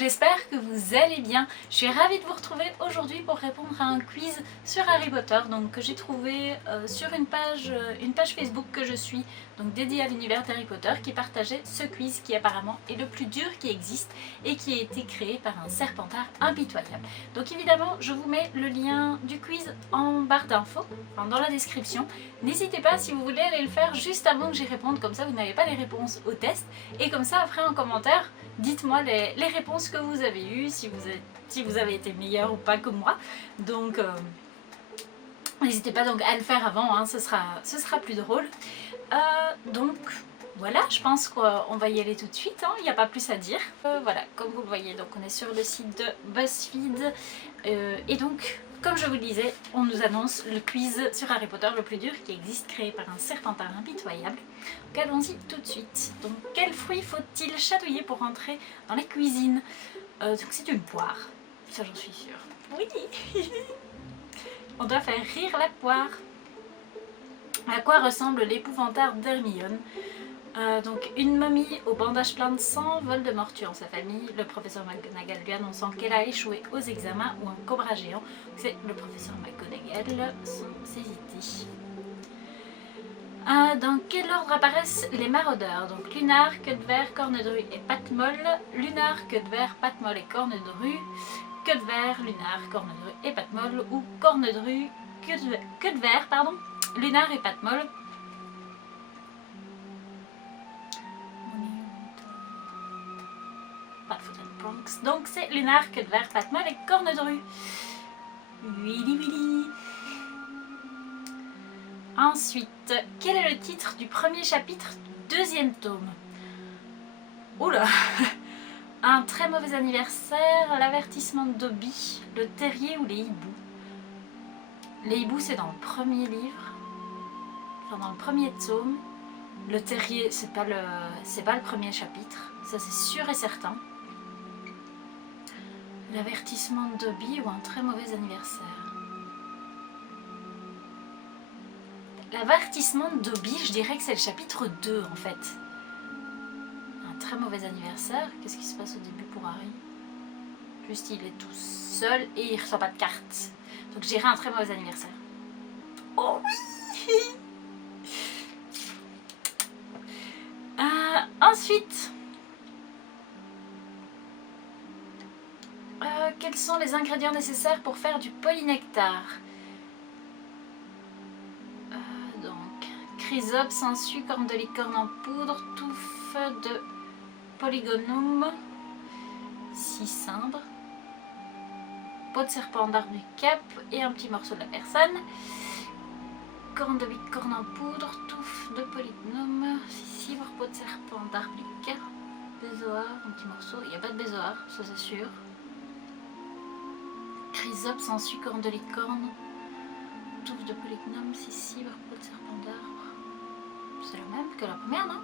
j'espère que vous allez bien. Je suis ravie de vous retrouver aujourd'hui pour répondre à un quiz sur Harry Potter donc, que j'ai trouvé sur une page Facebook que je suis, donc dédiée à l'univers d'Harry Potter, qui partageait ce quiz qui apparemment est le plus dur qui existe et qui a été créé par un Serpentard impitoyable. Donc évidemment, je vous mets le lien du quiz en barre d'infos, enfin dans la description. N'hésitez pas si vous voulez aller le faire juste avant que j'y réponde, comme ça vous n'avez pas les réponses au test. Et comme ça, après en commentaire, dites-moi les réponses que vous avez eues, si vous avez été meilleur ou pas que moi. Donc n'hésitez pas donc à le faire avant, hein, ce sera plus drôle. Donc voilà, je pense qu'on va y aller tout de suite, hein, il n'y a pas plus à dire. Voilà, comme vous le voyez, donc on est sur le site de BuzzFeed. Et donc, comme je vous le disais, on nous annonce le quiz sur Harry Potter le plus dur qui existe, créé par un Serpentard impitoyable. Donc allons-y tout de suite. Donc quel fruit faut-il chatouiller pour entrer dans les cuisines? Donc c'est une poire, ça j'en suis sûre. Oui. On doit faire rire la poire. À quoi ressemble l'épouvantard d'Hermione? Donc une momie au bandage plein de sang, Voldemort tuant sa famille, le professeur McGonagall lui annonçant qu'elle a échoué aux examens ou un cobra géant. C'est le professeur McGonagall sans hésiter. Dans quel ordre apparaissent les maraudeurs? Donc Lunar, Queue de Verre, Corne de Rue et Patte Molle. Lunar, Queue de Verre, Patte Molle et Corne de Rue. Queue de Verre, Lunar, Corne de Rue et Patte Molle, ou Corne de Rue, Queue de Verre, pardon, Lunar et Patte Molle. Donc c'est Lunar, Queue de Verre, Patte Molle et Corne de Rue. Willy Willy. Ensuite, quel est le titre du premier chapitre du deuxième tome? Oula. Un très mauvais anniversaire, l'avertissement de Dobby, le terrier ou les hiboux? Les hiboux c'est dans le premier livre, enfin dans le premier tome. Le terrier c'est pas le premier chapitre, ça c'est sûr et certain. L'avertissement de Dobby ou un très mauvais anniversaire? L'avertissement de Dobby, je dirais que c'est le chapitre 2 en fait. Un très mauvais anniversaire, qu'est-ce qui se passe au début pour Harry? Juste il est tout seul et il reçoit pas de carte. Donc je dirais un très mauvais anniversaire. Oh oui. Ensuite, quels sont les ingrédients nécessaires pour faire du polynectar? Donc, chrysope, sangsue, corne de licorne en poudre, touffe de polygonum, 6 cimbres, peau de serpent d'arbre du cap et un petit morceau de la personne. Corne de licorne en poudre, touffe de polygonum, 6 cibres, peau de serpent d'arbre du cap, bézoard, un petit morceau. Il n'y a pas de bézoard, ça c'est sûr. Chrysope, sangsue, corne de licorne, touffe de polygonum, 6 cibres, peau de serpent d'arbre. C'est la même que la première, non?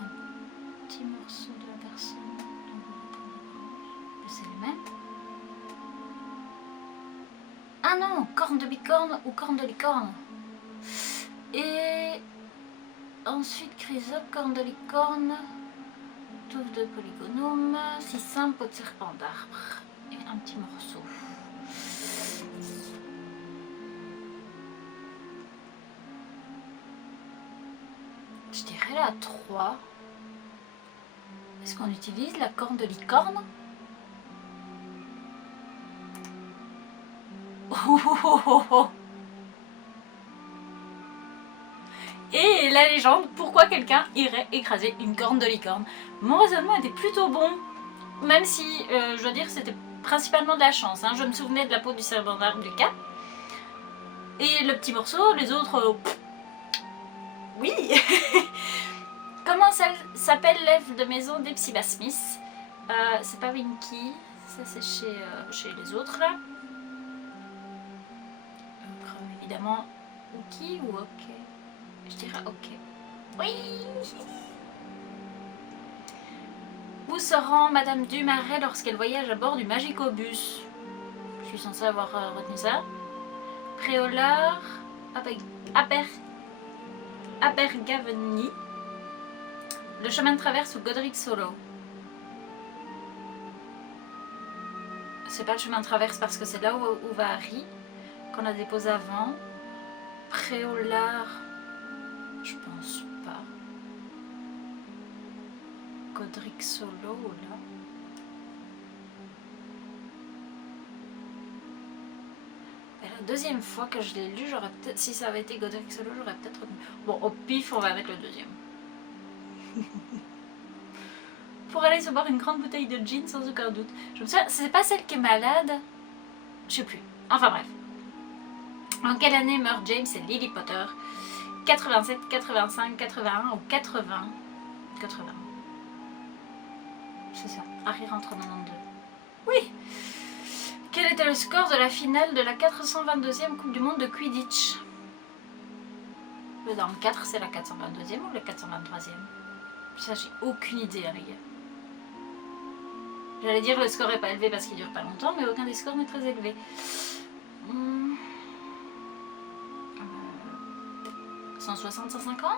Un petit morceau de la personne. C'est les mêmes. Ah non, corne de bicorne ou corne de licorne. Et ensuite chrysope, corne de licorne, touffe de polygonum, 6 cimbres, peau de serpent d'arbre et un petit morceau. Je dirais la 3. Est-ce qu'on utilise la corne de licorne? Et la légende, pourquoi quelqu'un irait écraser une corne de licorne? Mon raisonnement était plutôt bon, même si, je dois dire, c'était principalement de la chance. Hein. Je me souvenais de la peau du serpent d'arbre du cap. Et le petit morceau, les autres... oui. Comment s'appelle l'elfe de maison d'Epsiba Smith? C'est pas Winky, ça c'est chez les autres là. Évidemment, Winky ou OK? Je dirais OK. Oui. Où se rend Madame Dumaret lorsqu'elle voyage à bord du Magicobus? Je suis censée avoir retenu ça. Préolard, Abergavenny. Le chemin de traverse ou Godric Solo. C'est pas le chemin de traverse parce que c'est là où va Harry, qu'on a déposé avant. Préolard, je pense pas. Godric Solo, là. Et la deuxième fois que je l'ai lu, j'aurais peut-être, si ça avait été Godric Solo, j'aurais peut-être... Bon, au pif, on va mettre le deuxième. Pour aller se boire une grande bouteille de gin sans aucun doute. Je me souviens, c'est pas celle qui est malade. Je sais plus. Enfin bref. En quelle année meurt James et Lily Potter? 87, 85, 81 ou 80? 80. C'est ça. Harry rentre en 92. Oui. Quel était le score de la finale de la 422e Coupe du Monde de Quidditch? Dans le 4, c'est la 422e ou la 423e? Ça, j'ai aucune idée, hein, les gars. J'allais dire le score est pas élevé parce qu'il dure pas longtemps, mais aucun des scores n'est très élevé. 160, 150?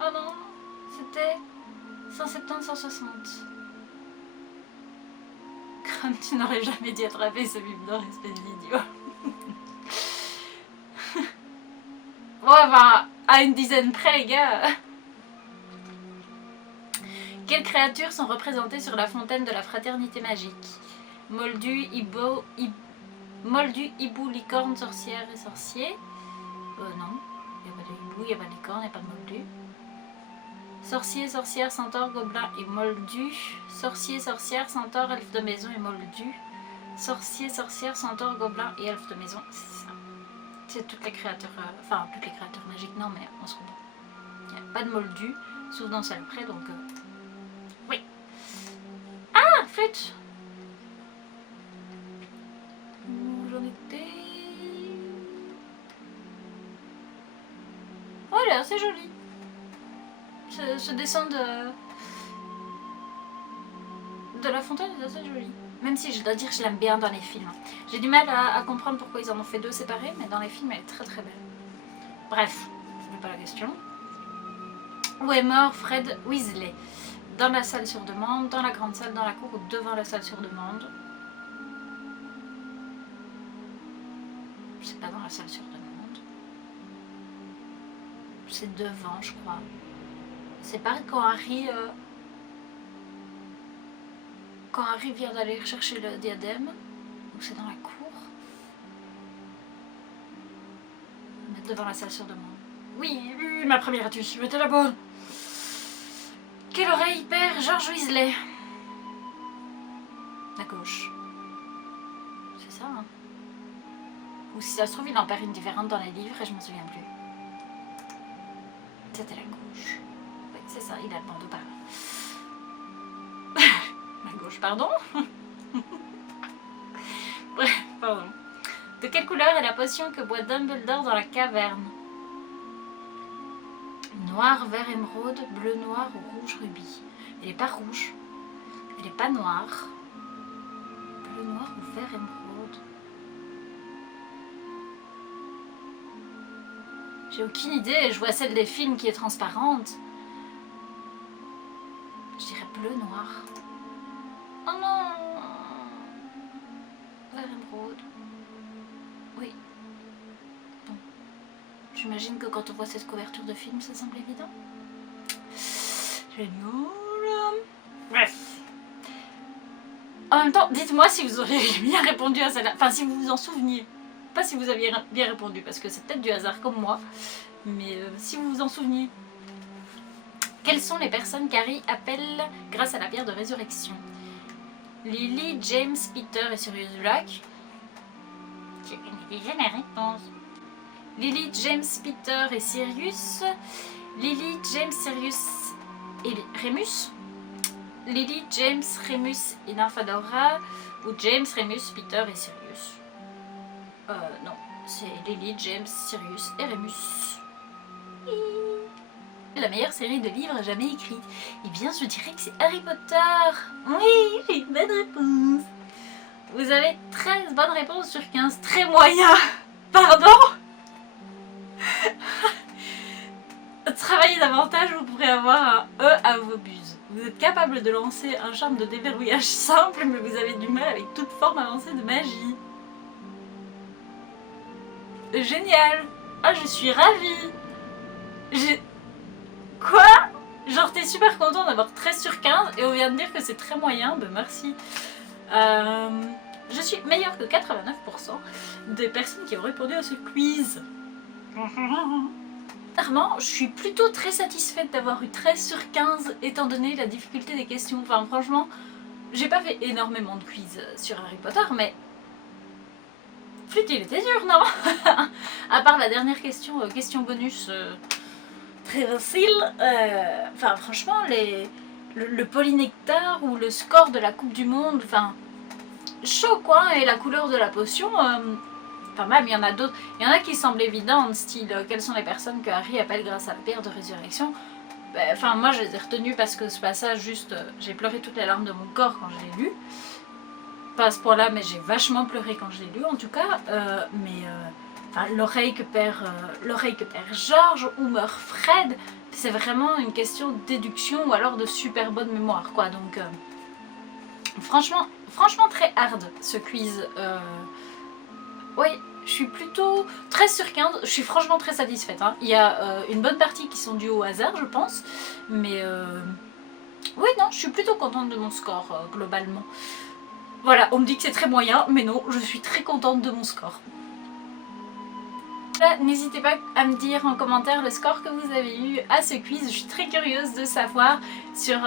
Oh non, c'était 170, 160. Comme tu n'aurais jamais dû attraper ce bip d'or, espèce d'idiot. Bon, enfin, à une dizaine près, les gars. Quelles créatures sont représentées sur la fontaine de la fraternité magique? Moldu, hibou, licorne, sorcière et sorcier. Non, il n'y a pas de hibou, il n'y a pas de licorne, il n'y a pas de moldu. Sorcier, sorcière, centaure, gobelin et moldu. Sorcier, sorcière, centaure, elfe de maison et moldu. Sorcier, sorcière, centaure, gobelin et elfe de maison. C'est ça. C'est toutes les créatures, enfin toutes les créatures magiques, non mais on se comprend. Il n'y a pas de moldu, sauf dans celle près, donc... Oui. Ah, flûte. Où j'en étais? Oh là, c'est joli. Ce dessin de la fontaine est assez joli. Même si je dois dire que je l'aime bien dans les films. J'ai du mal à comprendre pourquoi ils en ont fait deux séparés, mais dans les films elle est très très belle. Bref, ce n'est pas la question. Où est mort Fred Weasley? Dans la salle sur demande, dans la grande salle, dans la cour ou devant la salle sur demande? C'est pas dans la salle sur demande. C'est devant, je crois. C'est pareil quand Harry vient d'aller chercher le diadème. Donc c'est dans la cour. On va mettre devant la salle sur demande. Oui, ma première intuition était la bonne. Quelle oreille perd George Weasley? La gauche. C'est ça, hein? Ou si ça se trouve, il en perd une différente dans les livres et je m'en souviens plus. C'était la gauche. Oui, c'est ça, il a le bandeau par là. La gauche, pardon. Bref, pardon. De quelle couleur est la potion que boit Dumbledore dans la caverne? Noir, vert émeraude, bleu noir ou rouge rubis? Elle n'est pas rouge. Elle n'est pas noire. Bleu noir ou vert émeraude? J'ai aucune idée. Je vois celle des films qui est transparente. Je dirais bleu noir. Oh non! Vert émeraude. Oui. Bon. J'imagine que quand on voit cette couverture de film, ça semble évident. Génial. Bref. En même temps, dites-moi si vous auriez bien répondu à celle-là. Enfin, si vous vous en souveniez. Pas si vous aviez bien répondu, parce que c'est peut-être du hasard comme moi. Mais si vous vous en souveniez. Quelles sont les personnes qu'Harry appelle grâce à la pierre de résurrection? Lily, James, Peter et Sirius Black. Je connais déjà la réponse. Lily, James, Peter et Sirius. Lily, James, Sirius et Remus. Lily, James, Remus et Nymphadora. Ou James, Remus, Peter et Sirius. Non, c'est Lily, James, Sirius et Remus. La meilleure série de livres jamais écrite. Eh bien, je dirais que c'est Harry Potter. Oui, j'ai une bonne réponse. Vous avez 13 bonnes réponses sur 15. Très moyen. Pardon. travaillez davantage, vous pourrez avoir un E à vos buses. Vous êtes capable de lancer un charme de déverrouillage simple, mais vous avez du mal avec toute forme avancée de magie. Génial! Ah, je suis ravie! Quoi? Genre, t'es super content d'avoir 13 sur 15 et on vient de dire que c'est très moyen, ben merci. Je suis meilleure que 89% des personnes qui ont répondu à ce quiz. Clairement, je suis plutôt très satisfaite d'avoir eu 13 sur 15 étant donné la difficulté des questions. Enfin, franchement, j'ai pas fait énormément de quiz sur Harry Potter, mais flûte, il était dur, non? À part la dernière question, question bonus très facile. Enfin, franchement, le polynectar ou le score de la Coupe du Monde, enfin, chaud quoi, et la couleur de la potion. Enfin même, il y en a d'autres. Il y en a qui semblent évidentes, style quelles sont les personnes que Harry appelle grâce à la pierre de résurrection. Enfin moi je les ai retenues parce que ce passage juste, j'ai pleuré toutes les larmes de mon corps quand je l'ai lu. Pas à ce point là, mais j'ai vachement pleuré quand je l'ai lu en tout cas. Enfin, l'oreille que perd George ou meurt Fred, c'est vraiment une question de déduction ou alors de super bonne mémoire quoi. Donc franchement très hard ce quiz. Oui, je suis plutôt 13 sur 15, je suis franchement très satisfaite. Hein. Il y a une bonne partie qui sont dues au hasard, je pense. Mais oui, non, je suis plutôt contente de mon score, globalement. Voilà, on me dit que c'est très moyen, mais non, je suis très contente de mon score. N'hésitez pas à me dire en commentaire le score que vous avez eu à ce quiz. Je suis très curieuse de savoir sur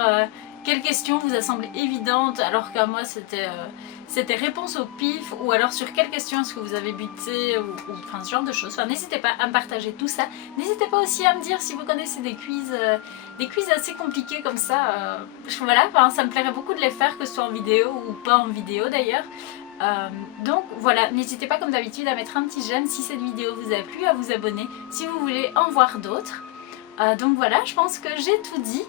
quelle question vous a semblé évidente alors qu'à moi c'était réponse au pif, ou alors sur quelle question est-ce que vous avez buté, ou enfin ce genre de choses. Enfin, n'hésitez pas à me partager tout ça. N'hésitez pas aussi à me dire si vous connaissez des quiz assez compliqués comme ça. Voilà, enfin, ça me plairait beaucoup de les faire, que ce soit en vidéo ou pas en vidéo d'ailleurs. Donc voilà, n'hésitez pas comme d'habitude à mettre un petit j'aime si cette vidéo vous a plu, à vous abonner si vous voulez en voir d'autres. Donc voilà, je pense que j'ai tout dit.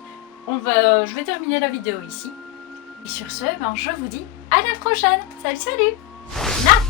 Je vais terminer la vidéo ici. Et sur ce, je vous dis à la prochaine. Salut, salut.